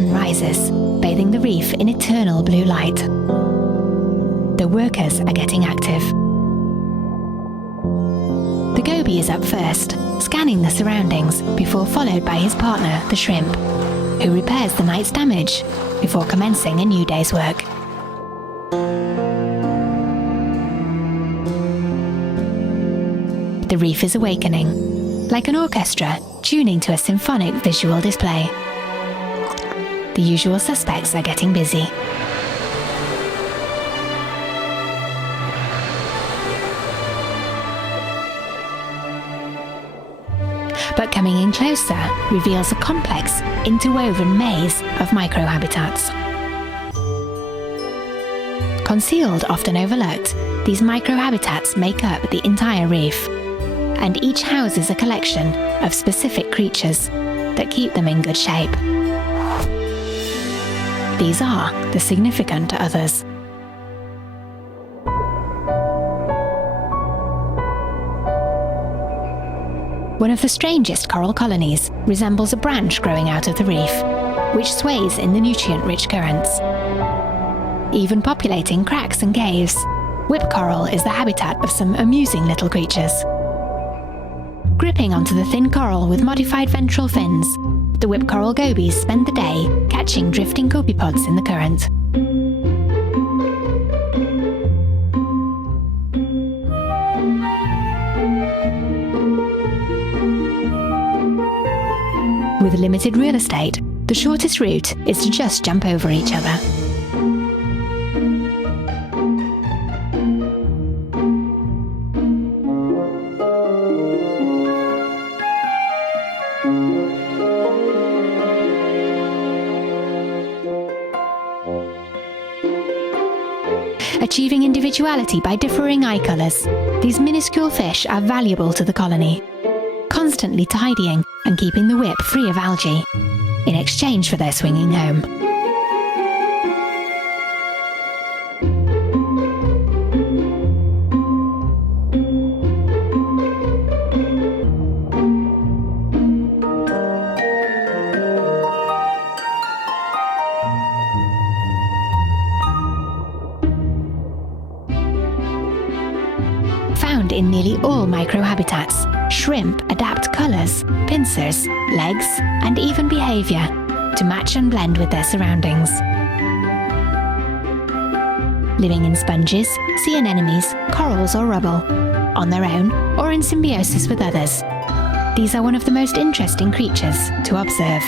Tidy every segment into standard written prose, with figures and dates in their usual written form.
sun rises, bathing the reef in eternal blue light. The workers are getting active. The goby is up first, scanning the surroundings before followed by his partner, the shrimp, who repairs the night's damage before commencing a new day's work. The reef is awakening, like an orchestra tuning to a symphonic visual display. The usual suspects are getting busy. But coming in closer reveals a complex, interwoven maze of microhabitats. Concealed, often overlooked, these microhabitats make up the entire reef, and each houses a collection of specific creatures that keep them in good shape. These are the significant others. One of the strangest coral colonies resembles a branch growing out of the reef, which sways in the nutrient-rich currents. Even populating cracks and caves, whip coral is the habitat of some amusing little creatures. Gripping onto the thin coral with modified ventral fins, the whip coral gobies spend the day catching drifting copepods in the current. With limited real estate, the shortest route is to just jump over each other. Achieving individuality by differing eye colours, these minuscule fish are valuable to the colony, constantly tidying and keeping the whip free of algae, in exchange for their swinging home. Found in nearly all microhabitats, shrimp adapt colours, pincers, legs, and even behaviour to match and blend with their surroundings. Living in sponges, sea anemones, corals or rubble, on their own or in symbiosis with others, these are one of the most interesting creatures to observe.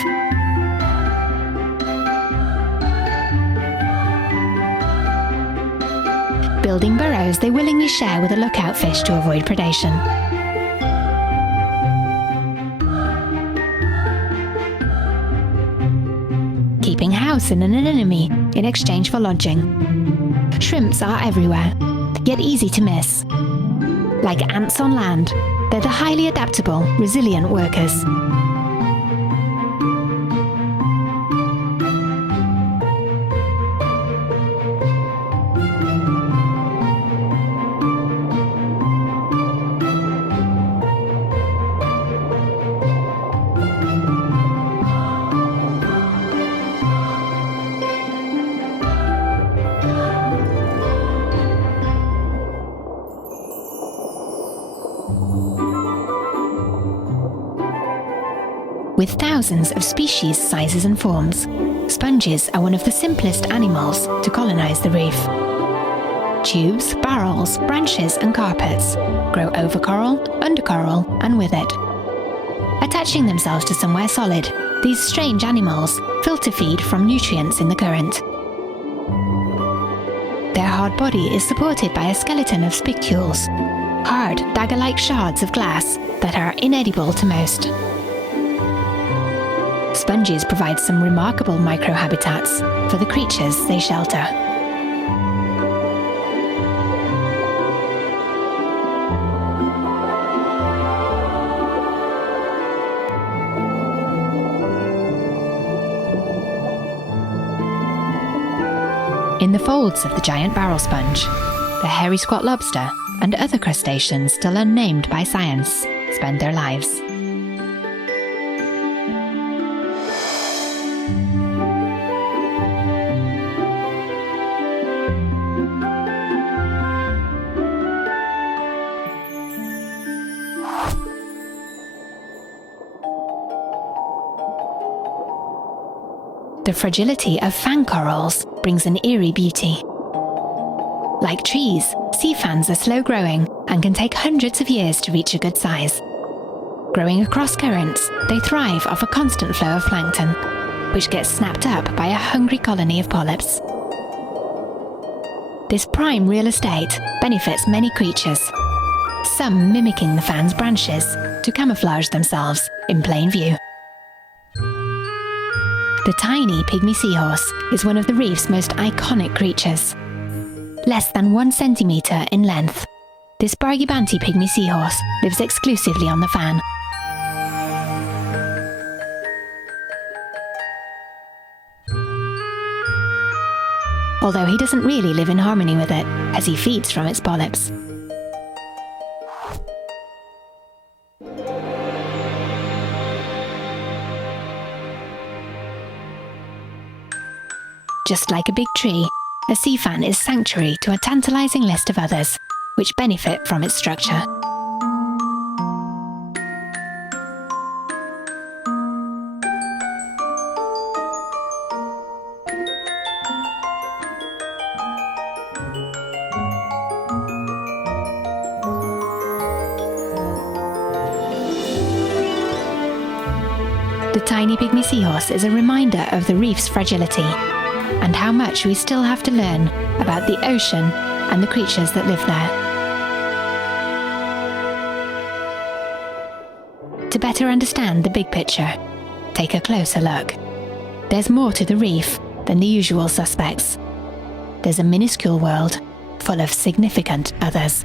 Building burrows they willingly share with a lookout fish to avoid predation. Keeping house in an anemone in exchange for lodging. Shrimps are everywhere, yet easy to miss. Like ants on land, they're the highly adaptable, resilient workers. With thousands of species, sizes and forms, sponges are one of the simplest animals to colonize the reef. Tubes, barrels, branches and carpets grow over coral, under coral and with it. Attaching themselves to somewhere solid, these strange animals filter feed from nutrients in the current. Their hard body is supported by a skeleton of spicules, hard, dagger-like shards of glass that are inedible to most. Sponges provide some remarkable microhabitats for the creatures they shelter. In the folds of the giant barrel sponge, the hairy squat lobster and other crustaceans still unnamed by science spend their lives. The fragility of fan corals brings an eerie beauty. Like trees, sea fans are slow growing and can take hundreds of years to reach a good size. Growing across currents, they thrive off a constant flow of plankton, which gets snapped up by a hungry colony of polyps. This prime real estate benefits many creatures, some mimicking the fan's branches to camouflage themselves in plain view. The tiny pygmy seahorse is one of the reef's most iconic creatures. Less than 1 centimetre in length, this Bargibanti pygmy seahorse lives exclusively on the fan. Although he doesn't really live in harmony with it, as he feeds from its polyps. Just like a big tree, a sea fan is sanctuary to a tantalizing list of others, which benefit from its structure. The tiny pygmy seahorse is a reminder of the reef's fragility, and how much we still have to learn about the ocean and the creatures that live there. To better understand the big picture, take a closer look. There's more to the reef than the usual suspects. There's a minuscule world full of significant others.